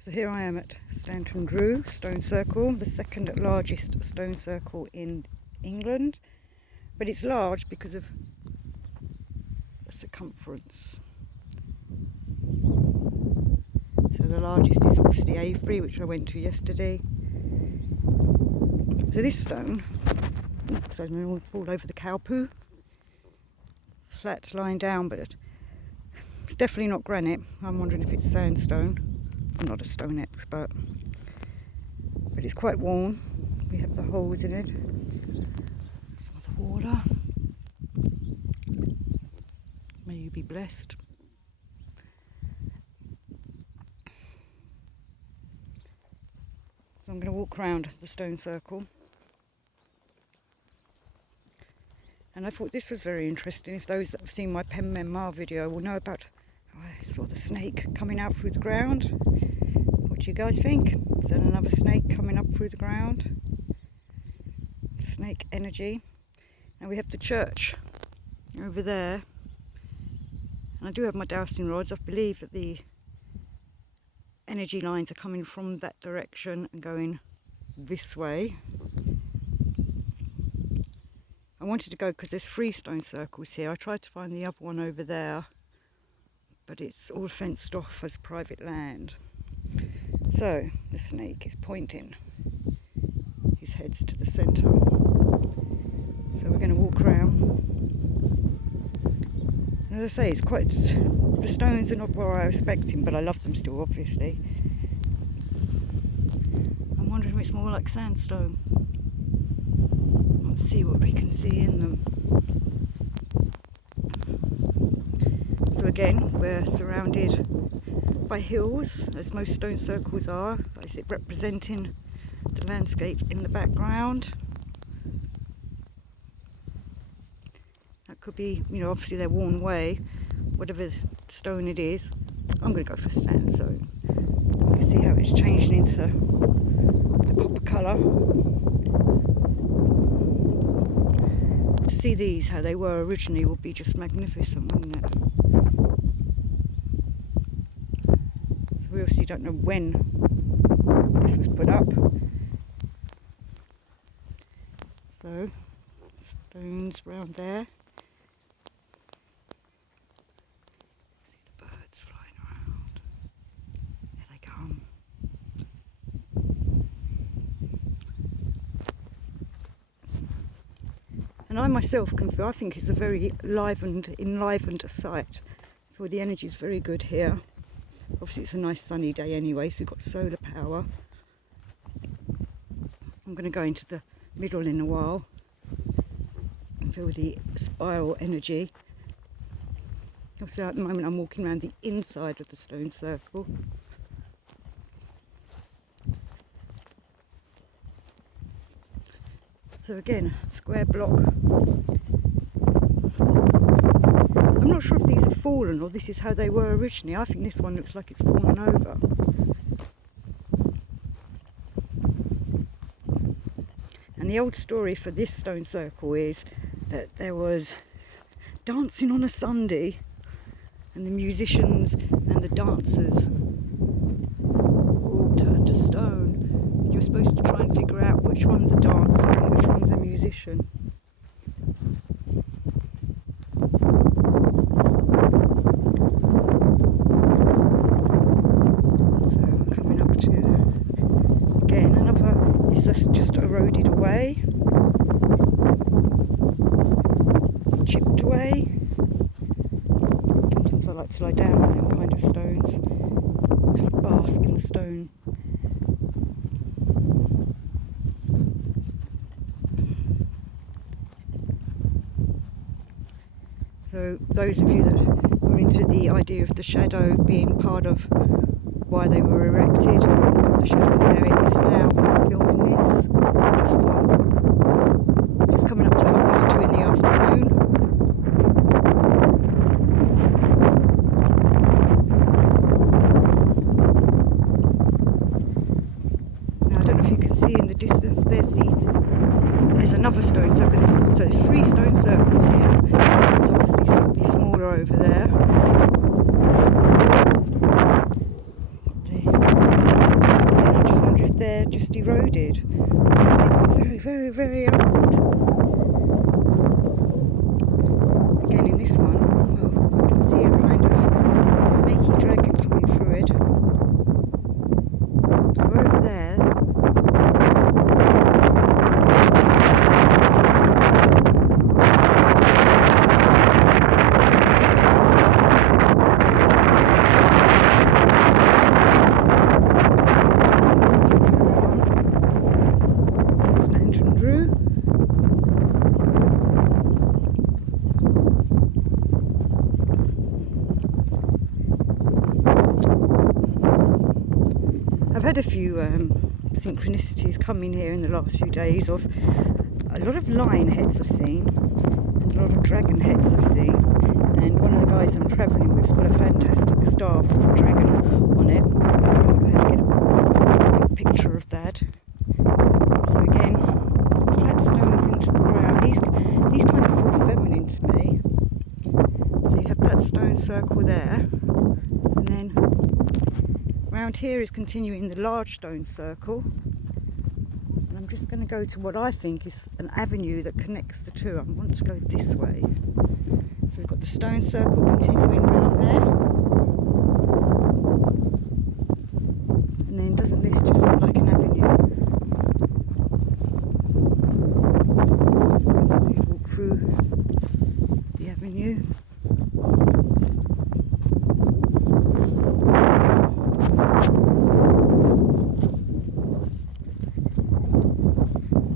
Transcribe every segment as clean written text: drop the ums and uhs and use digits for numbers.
So here I am at Stanton Drew stone circle, the second largest stone circle in England, but it's large because of the circumference. So the largest is obviously Avebury, which I went to yesterday. So this stone, so I'm all fall over the cow poo, flat lying down, but it's definitely not granite. I'm wondering if it's sandstone. I'm not a stone expert, but it's quite worn. We have the holes in it. Some of the water. May you be blessed. So I'm going to walk around the stone circle. And I thought this was very interesting. If those that have seen my Pen Memoir video will know about how I saw the snake coming out through the ground. What do you guys think? Is that another snake coming up through the ground? Snake energy. Now we have the church over there. And I do have my dowsing rods. I believe that the energy lines are coming from that direction and going this way. I wanted to go because there's 3 stone circles here. I tried to find the other one over there, but it's all fenced off as private land. So the snake is pointing his heads to the centre. So we're going to walk around. And as I say, it's quite, the stones are not what I was expecting, but I love them still, obviously. I'm wondering if it's more like sandstone. Let's see what we can see in them. So again, we're surrounded by hills, as most stone circles are, as it representing the landscape in the background. That could be, obviously they're worn away, whatever stone it is. I'm going to go for sandstone. You can see how it's changing into the copper colour. To see these, how they were originally, would be just magnificent, wouldn't it? So we obviously don't know when this was put up. So, stones around there. See the birds flying around. Here they come. And I myself can feel, I think it's a very enlivened sight. I feel the energy is very good here. Obviously it's a nice sunny day anyway, so we've got solar power. I'm going to go into the middle in a while and feel the spiral energy. Also at the moment I'm walking around the inside of the stone circle. So again, square block. I'm not sure if these have fallen or this is how they were originally. I think this one looks like it's fallen over. And the old story for this stone circle is that there was dancing on a Sunday and the musicians and the dancers all turned to stone. You're supposed to try and figure out which one's a dancer and which one's a musician. So coming up to, again, another, it's just eroded away, chipped away. Sometimes I like to lie down on them kind of stones, have a bask in the stone. So those of you that are into the idea of the shadow being part of why they were erected, you've got the shadow there, it is now when I'm filming this, just coming up to 2:30 in the afternoon. Now I don't know if you can see in the distance, there's another stone circle, so there's 3 stone circles here. It's obviously slightly smaller over there. The eroded, which would make them very, very, very old. Again, in this one, well, I can see a kind of snaky dragon coming through it. So over there, Stanton Drew. I've had a few synchronicities coming here in the last few days of a lot of lion heads I've seen and a lot of dragon heads I've seen, and one of the guys I'm travelling with has got a fantastic staff with a dragon on it. I'm going to get a picture of that. So again, flat stones into the ground. These kind of feel feminine to me. So you have that stone circle there, and then round here is continuing the large stone circle, and I'm just going to go to what I think is an avenue that connects the two. I want to go this way. So we've got the stone circle continuing round there, and then doesn't this just look like an avenue? So you walk through the avenue.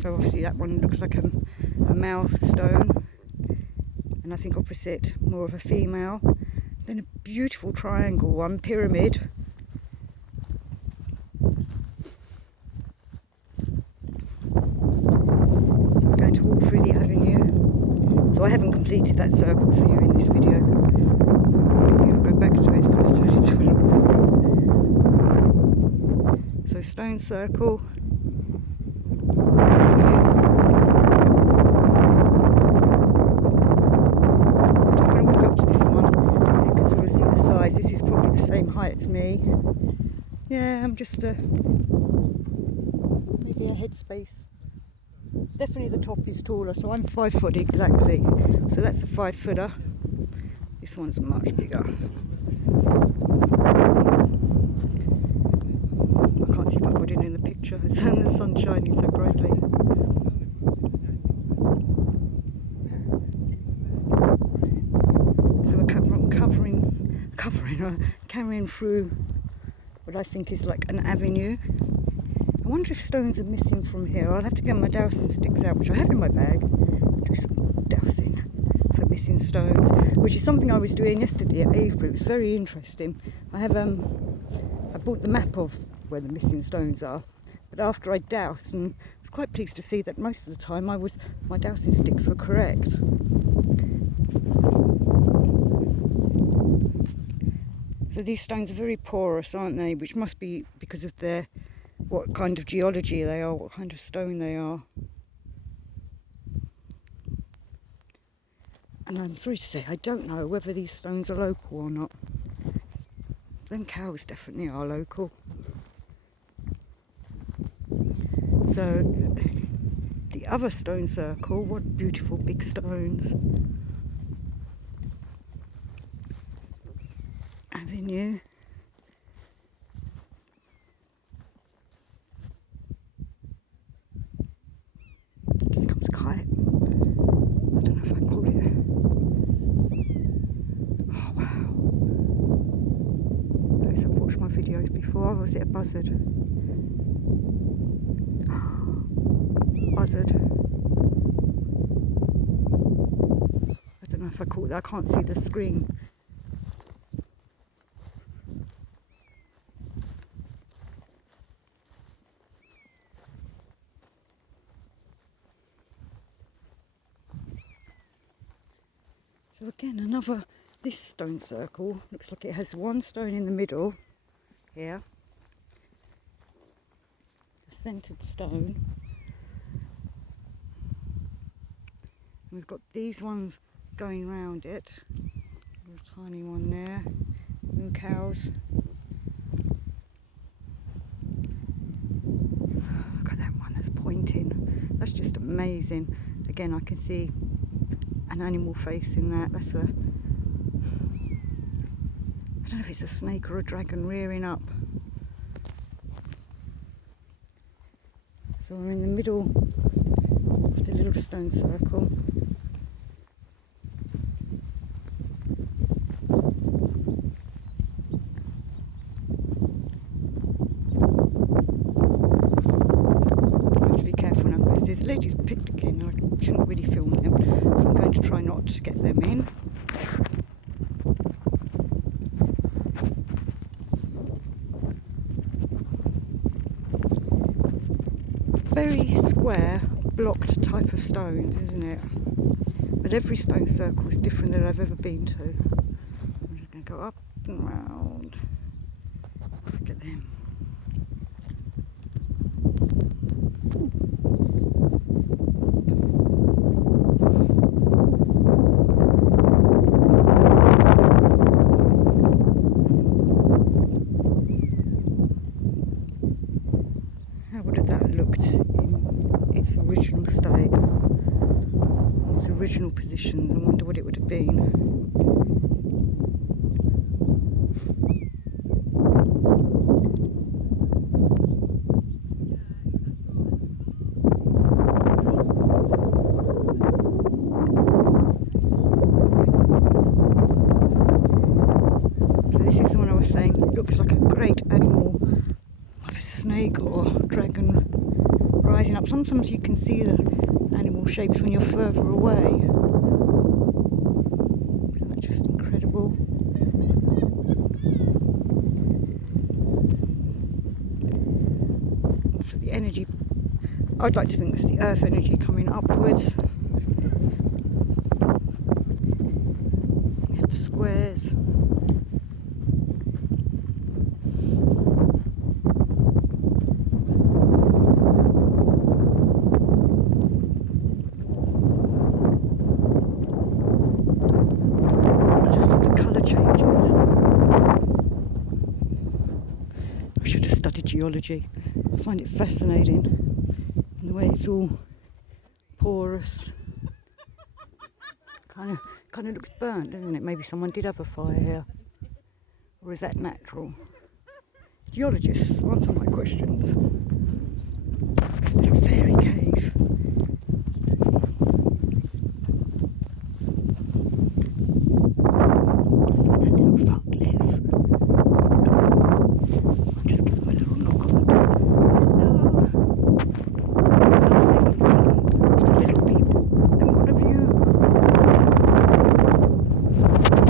So obviously that one looks like a male stone, and I think opposite more of a female. Then a beautiful triangle one, pyramid. So I'm going to walk through the avenue. So I haven't completed that circle for you in this video. Maybe I'll go back to it, it's going to turn into a long video. So stone circle. This is probably the same height as me. Yeah, I'm just maybe a headspace. Definitely the top is taller, so I'm 5 foot exactly. So that's a 5 footer. This one's much bigger. I can't see if I got it in the picture. The sun's shining so brightly. So we're carrying through what I think is like an avenue. I wonder if stones are missing from here. I'll have to get my dowsing sticks out, which I have in my bag. Do some dowsing for missing stones, which is something I was doing yesterday at Avebury. It was very interesting. I bought the map of where the missing stones are, but after I doused, and I was quite pleased to see that most of the time my dowsing sticks were correct. So these stones are very porous, aren't they? Which must be because of what kind of geology they are, what kind of stone they are. And I'm sorry to say, I don't know whether these stones are local or not. Them cows definitely are local. So the other stone circle, what beautiful big stones. Avenue. Here comes a kite. I don't know if I caught it. Oh wow. Those have watched my videos before. Or was it a buzzard? Buzzard. I don't know if I caught that. I can't see the screen. So again, this stone circle looks like it has one stone in the middle here, a centered stone. We've got these ones going round it, a little tiny one there, and cows. Look at amazing. Again, I can see an animal face in that. That's a, I don't know if it's a snake or a dragon rearing up. So we're in the middle of the little stone circle. There's ladies picnicking, I shouldn't really film them, so I'm going to try not to get them in. Very square, blocked type of stones, isn't it? But every stone circle is different that I've ever been to. I'm just going to go up and round. Look at them. How would have that looked in its original state, its original positions? I wonder what it would have been. So this is the one I was saying, it looks like a great animal, like a snake or dragon rising up. Sometimes you can see the animal shapes when you're further away. Isn't that just incredible? So the energy, I'd like to think it's the earth energy coming upwards. We have the squares. I should have studied geology. I find it fascinating in the way it's all porous. Kind of looks burnt, doesn't it? Maybe someone did have a fire here, or is that natural? Geologists, answer my questions. Little fairy cave. That's where that little folk live. I'll just give them a little knock on the door. Hello. Last name is King of the little people. And what of you? This one's quite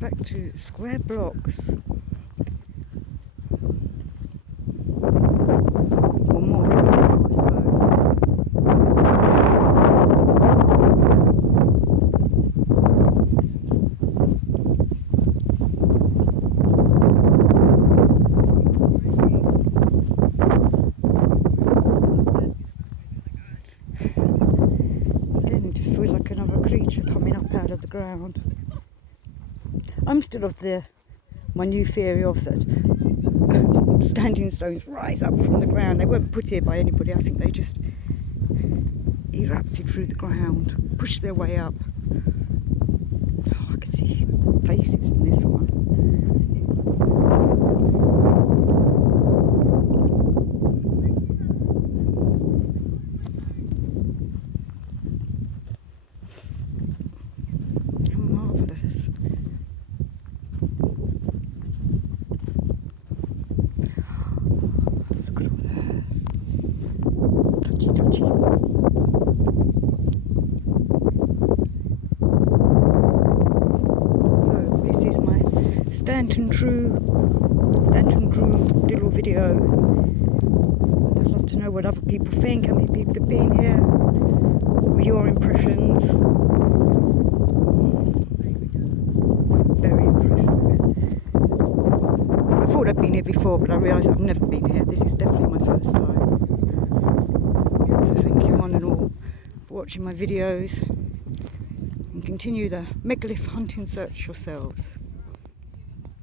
back to square blocks. Or more, I suppose. Again, it just feels like another creature coming up out of the ground. I'm still of my new theory of that standing stones rise up from the ground. They weren't put here by anybody. I think they just erupted through the ground, pushed their way up. Oh, I can see faces in this one. How marvellous. Look at all that. Touchy, touchy. So this is my Stanton Drew little video. I'd love to know what other people think, how many people have been here. thought I'd been here before, but I realised I've never been here. This is definitely my first time. So thank you one and all for watching my videos, and continue the megalith hunting search yourselves.